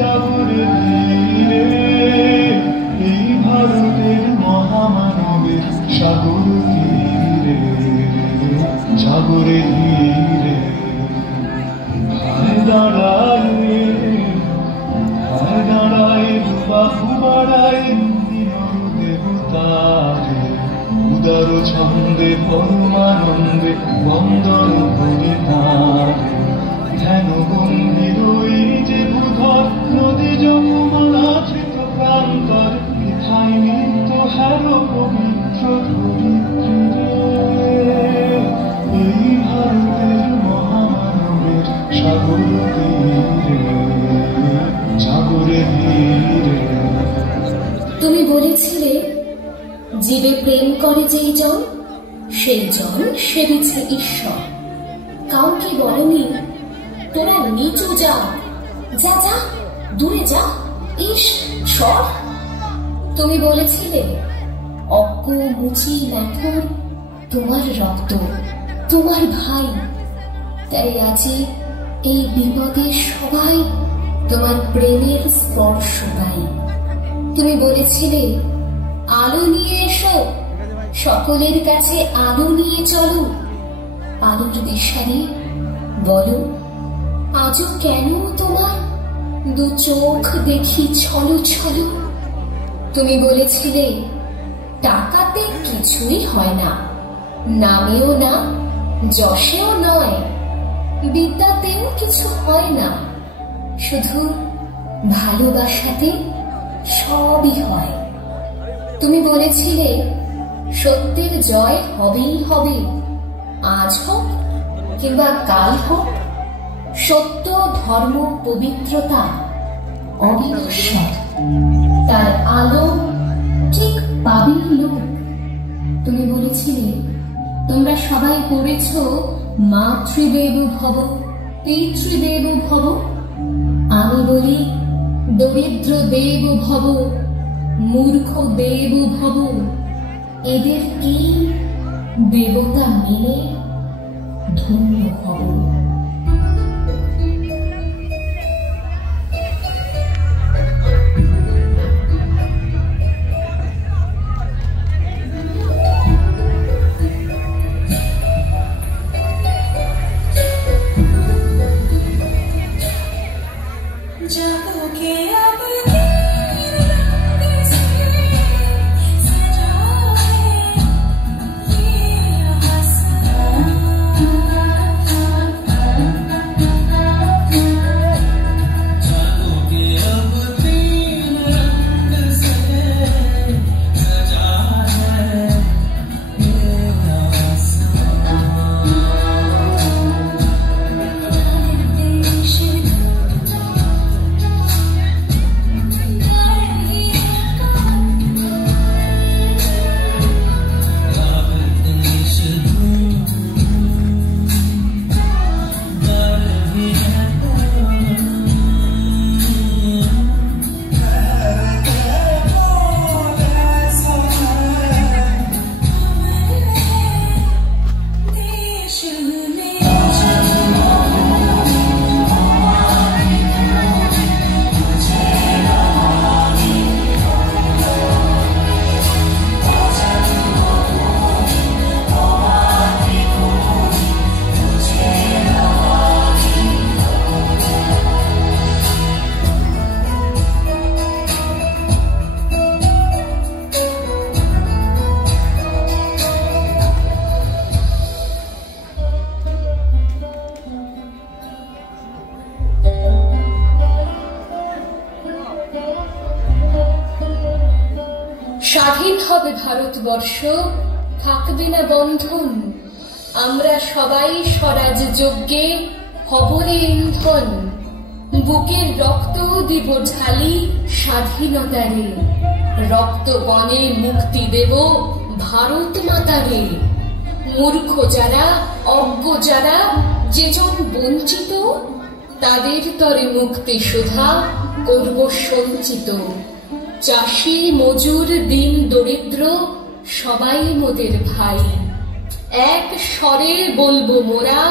জাগরে ধীরে এই ভারতের মহামানবের সাগর তীরে জাগরে ধীরে দাঁড়ায় বাহু বাড়ায় দেবতারে উদার ছন্দে পরমানন্দে বন্দন করি তারে ধ্যান গম্ভীর যে বুধর নদী যমুনা ধৃত প্রান্তর মিথাই নিত্য হের পবিত্র ধরিত্রী এই ভারতের মহামানবের সাগর তীরে জাগরে ধীরে। তুমি বলেছিলে জীবে প্রেম করে যেই জন সেই জন সেবিছে ঈশ্বর। কাউকে বলনি তোরা নিচু যা যা যা দূরে যা ইস সর। তুমি বলেছিলে অজ্ঞ মুচি ম্যাথর তোমার রক্ত তোমার ভাই, তাই আজে এই বিপদে সবাই তোমার প্রেমের স্পর্শ পাই। তুমি বলেছিলে আলো নিয়ে এসো, সকলের কাছে আলো নিয়ে চলো, আলোর দিশারি বলো আজও কেন তোমার দু চোখ দেখি ছলো ছলো। তুমি বলেছিলে টাকাতে কিছুই হয় না, নামেও না যশেও নয়, বিদ্যাতেও কিছু হয় না, শুধু ভালোবাসাতে সবই হয়। তুমি বলেছিলে সত্যের জয় হবেই হবে, আজ হোক কিংবা কাল হোক, সত্য ধর্ম পবিত্রতা অবিনশ্বর, তার আলো ঠিক পাবেই লোক। তুমি বলেছিলে তোমরা সবাই পড়েছ মাতৃদেব ভব পিতৃদেব ভব, আমি বলি দরিদ্র দেব ভব মূর্খ দেব ভব, এদের কি দেবতা মেনে ধন্য হব। স্বাধীন হবে ভারতবর্ষ, থাকবে না বন্ধন, আমরা সবাই স্বরাজ যজ্ঞে হবরে ইন্ধন, বুকের রক্ত দিব ঢালি স্বাধীনতারে, রক্ত বনে মুক্তি দেব ভারত মাতারে। মূর্খ যারা অজ্ঞ যারা যেজন বঞ্চিত, তাদের তরে মুক্তি সুধা করব সঞ্চিত। চাষি মজুর দিন দরিদ্র সবাই মোদের ভাই, এক স্বরে বলবো মোরা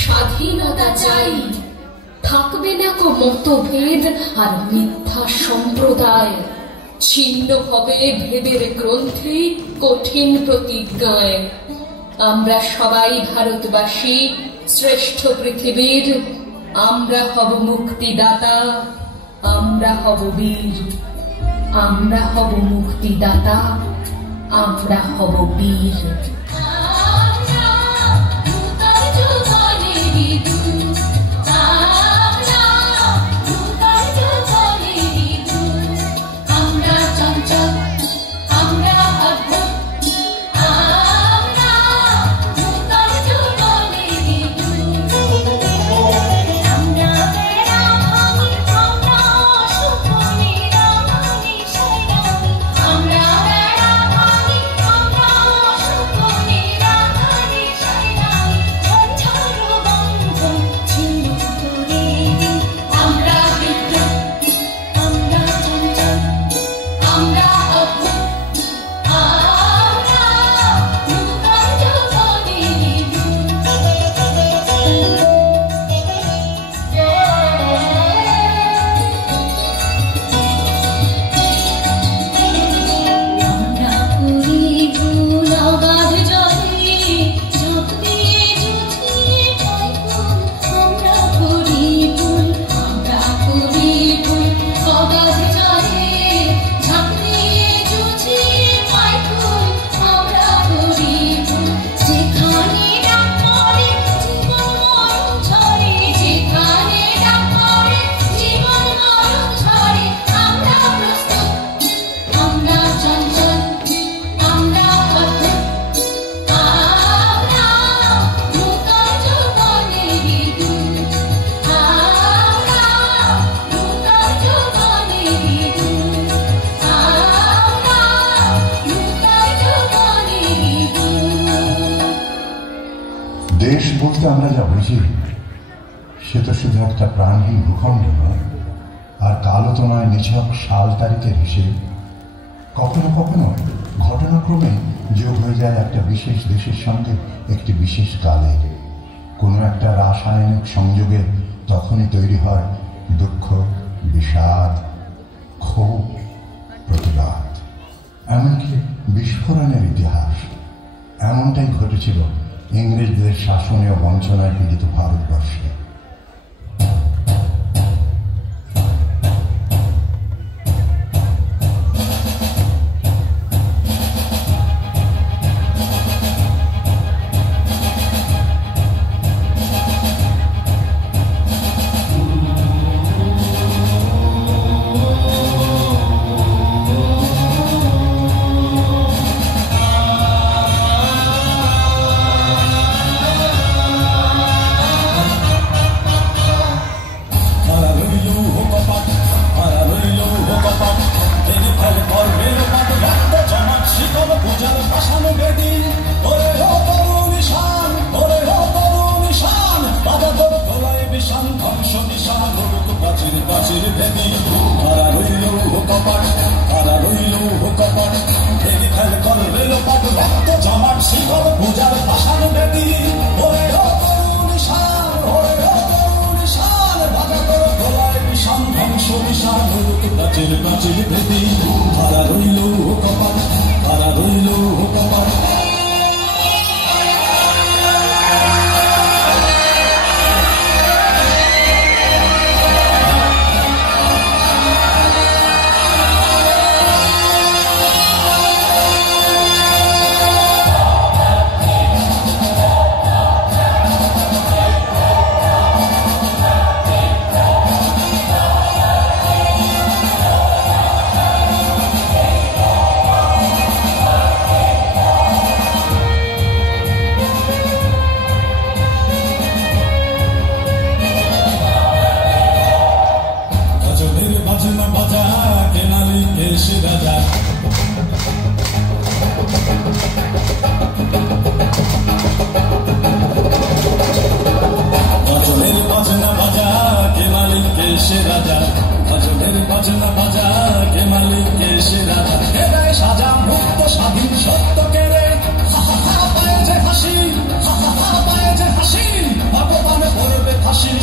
স্বাধীনতা চাই। থাকবে না কো মতভেদ আর মিথ্যা সম্প্রদায়, ছিন্ন হবে ভেদের গ্রন্থি কঠিন প্রতিজ্ঞায়। আমরা সবাই ভারতবাসী, শ্রেষ্ঠ পৃথিবীর, আমরা হব মুক্তিদাতা, আমরা হব বীর, আমরা হব মুক্তিদাতা, আমরা হব বীর। দেশ বলতে আমরা যা বুঝি সে তো শুধু একটা প্রাণহীন ভূখণ্ড নয়, আর কালো তো নয় নিছক সাল তারিখের হিসেব। কখনো কখনো ঘটনাক্রমে যোগ হয়ে যায় একটা বিশেষ দেশের সঙ্গে একটি বিশেষ কালে। কোনো একটা রাসায়নিক সংযোগে তখনই তৈরি হয় দুঃখ, বিষাদ, ক্ষোভ, প্রতিবাদ, এমনকি বিস্ফোরণের ইতিহাস। এমনটাই ঘটেছিল ইংরেজদের শাসনে ও বঞ্চনায় পীড়িত ভারতবর্ষে।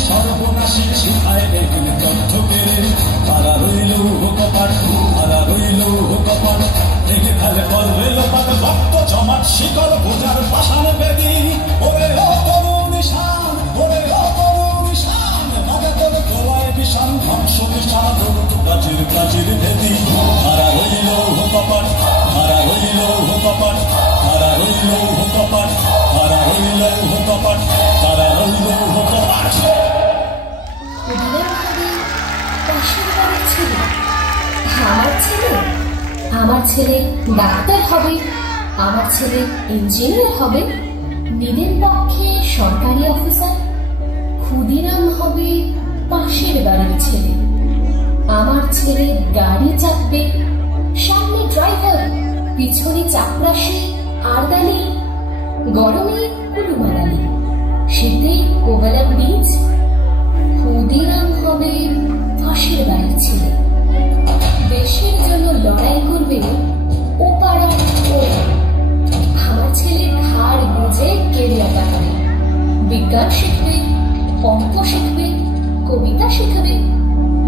সর্বনাশ ঐতিহাসিক শিখায় এদিন তথ্য পেরে তারা রইল কপাট তারা রইল কপাট ভেঙে ফেলে করবে লোপাট রক্ত জমাট শিকড় বোঝার পাষাণ বেদি ওরে অতরুণ শান ওরে অতরুণ শান রাজা তোর গলায় বিষাণ ধ্বংস বিষাণ প্রাচীর প্রাচীর ভেদি তারা রইল কপাট তারা রইল কপাট তারা রইল কপাট তারা রইল কপাট তারা রইল কপাট। আমার ছেলে ডাক্তার হবে, আমার ছেলে ইঞ্জিনিয়ার হবে, নিদেন পক্ষে সরকারি অফিসার, ক্ষুদিরাম হবে পাশের বাড়ির ছেলে। আমার ছেলে গাড়ি চাপবে, সামনে ড্রাইভার, পিছনে চাপরাশি আরদালি, গরমে কুলুমালালি, শীতে কোভালাম বীজ। ক্ষুদিরাম হবে পাশের বাড়ির ছেলে, দেশের জন্য লড়াই করবে ও পাড়ার ওরা। আমার ছেলে ঘাড় বুঝে কেরিয়ার বানাবে, বিজ্ঞান শিখবে, অঙ্ক শিখবে, কবিতা শিখবে,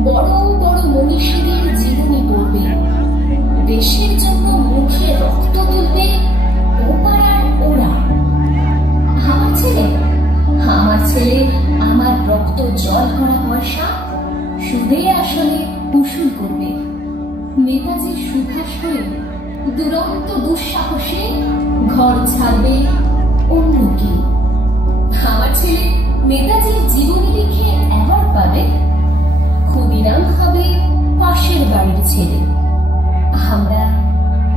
বড় বড় মনীষীদের জীবনী পড়বে, দেশের জন্য মুখে রক্ত তুলবে ও পাড়ার ওরা। আমার ছেলে আমার রক্ত জল করা পয়সা সুদে আসলে উসুল করবে, নেতাজির সুভাষ হয়ে দুরন্ত দুঃসাহসে ঘর ছাড়বে অন্য কেউ। আমার ছেলে নেতাজির জীবনী লিখে অ্যাওয়ার্ড পাবে, ক্ষুদিরাম হবে পাশের বাড়ির ছেলে। আমরা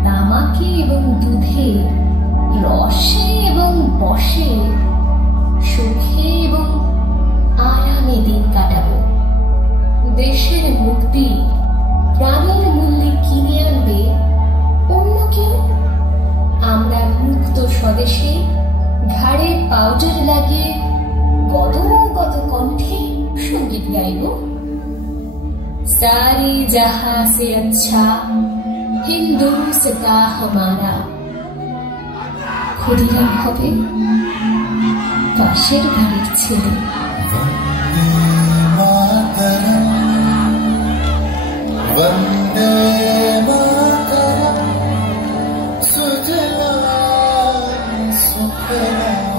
তামাকে এবং দুধে, রসে এবং বসে, সুখে এবং আরামে দিন কাটাবো। দেশের মুক্তি প্রাণের মূল্যে কিনে আনবে অন্য কেউ। আমরা মুক্ত স্বদেশে ঘাড়ে পাউডার লাগিয়ে গত কণ্ঠে সঙ্গীত গাইব। सारी जहां से अच्छा हिंदुस्तां हमारा। ক্ষুদিরাম হবে পাশের বাড়ির ছেলে। वंदे मातरम सुजलाम सुफलाम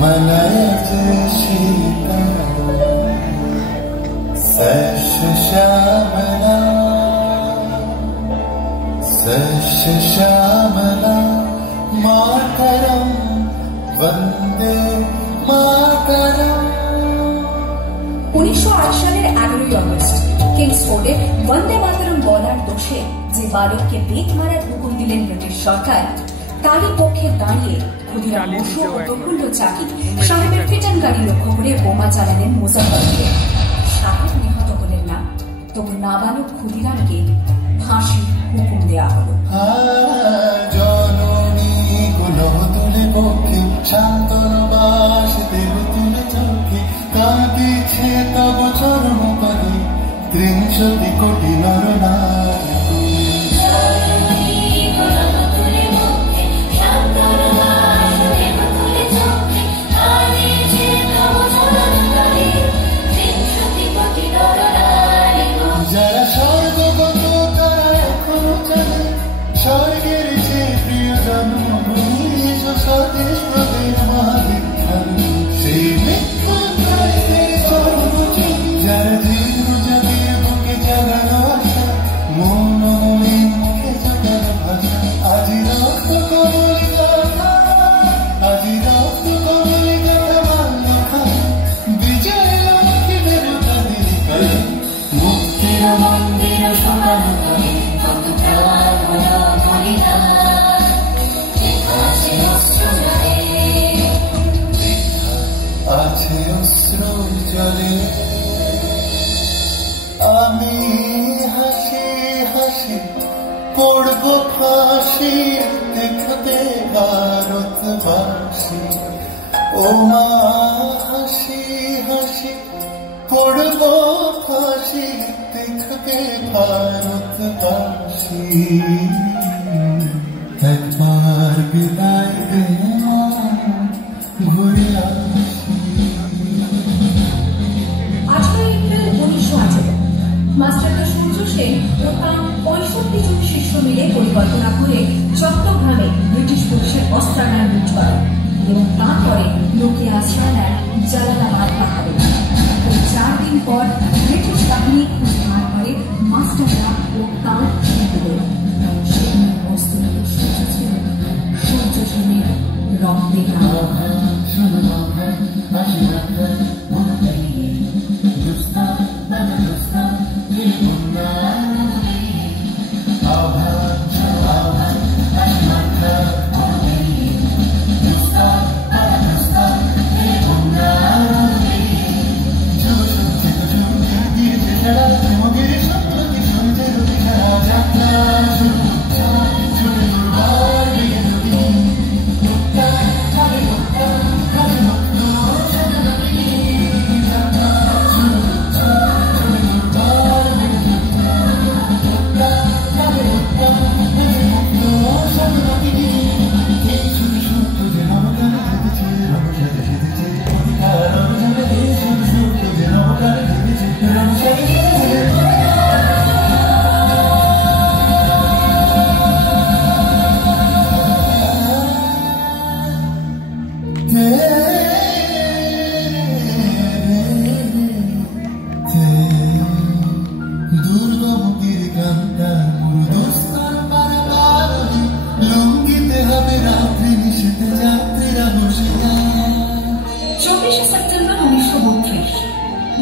मलयज शीतलाम सस्य श्यामला मातरम वंदे मातरम। 1908 সালের 11ই আগস্ট কিংসফোর্ডে বন্দে মাতরম বলার দোষে যে বালককে বেত মারার হুকুম দিলেন ব্রিটিশ সরকার, তারই পক্ষে দাঁড়িয়ে ক্ষুদিরাম বসু ও প্রফুল্ল চাকি সাহেবের ফিটান গাড়ি লক্ষ্য করে বোমা চালালেন মুজাফফরকে। সাহেব নিহত হলেন না, তবু নাবালক ক্ষুদিরামকে ফাঁসি হুকুম দেওয়া হলো। জননী গুলো তুলে পক্ষে শান্তনবাস দেব তুলে চোখে কাঁদিছে তব চরম পদে 30 কোটি নরনারী। যারা স্বর্গগত তারা এখনো চলে স্বর্গের যে প্রিয় জন্মভূমি স্বদেশ প্রদেশ মহাবিখ্যাত সেই মৃত্যুর সর্বোচ্চ। যারা জীর্ণ জাতির বুকে জাগানো আশা, মৌনময়ী মুখে জাগানো ভাষা, আজি রক্ত কমলিকা আজি রক্ত কমলিকা মাল্যখা বিজয় লক্ষ্মী বেরোতাদের পায়ে মুক্তির মন্দির সমান করে কত প্রাণ বলিদান আছে অশ্রু জলে। আমি হাসি হাসি পড়ব ফাঁসি দেখবে ভারতবাসী। ও মা হাসি হাসি পড়ব ফাঁসি দেখবে ভারতবাসী। একবার বিদায় দে ঘুরে আসি। হোসেন ও তার 65 জন শিষ্য মিলে পরিকল্পনা করে চট্টগ্রামে ব্রিটিশ পুলিশের অস্ত্রাগার লুট করে এবং তারপরে লোকে আশ্রয় নেয় জালালাবাদ পাহাড়ে। 4 দিন পর ব্রিটিশ বাহিনী উদ্ধার করে মাস্টাররা ও তার শিশুদের। সেখানে অস্ত্রিত সূর্য ছিল সূর্য সেনের রক্তে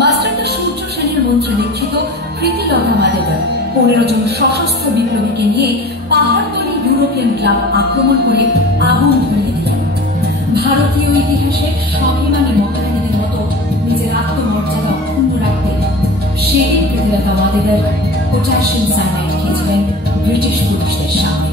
মাস্টারদা সূর্য সেনের মন্ত্রে লিখিত প্রীতিলতা মাদেদার 15 জন সশস্ত্র বিপ্লবীকে নিয়ে পাহাড়তলি ইউরোপিয়ান ক্লাব আক্রমণ করে আগুন ধরিয়ে দিলেন। ভারতীয় ইতিহাসে স্বাভিমানী মহারানীদের মতো নিজের আত্মমর্যাদা অক্ষুণ্ণ রাখতে সেদিন প্রীতিলতা মাদেদার পটাশিয়াম সায়ানাইড খেয়েছিলেন ব্রিটিশ পুলিশদের সামনে।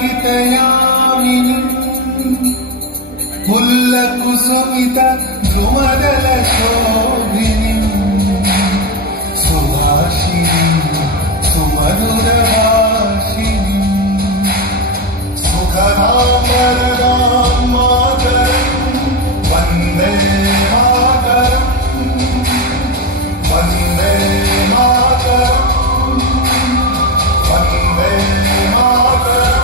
पुलकितयामिनी पुल्लकुसुमिता द्रुमदलशोभिनी सुभाषिनी सुमधुरभाषिनी सुखदां वरदां मातरं वन्दे मातरं वन्दे मातरं वन्दे मातरं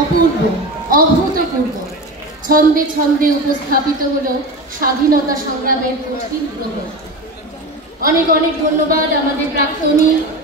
অপূর্ব অভূতপূর্ব ছন্দে ছন্দে উপস্থাপিত হলো স্বাধীনতা সংগ্রামের কঠিন প্রহর। অনেক অনেক ধন্যবাদ আমাদের প্রাক্তনী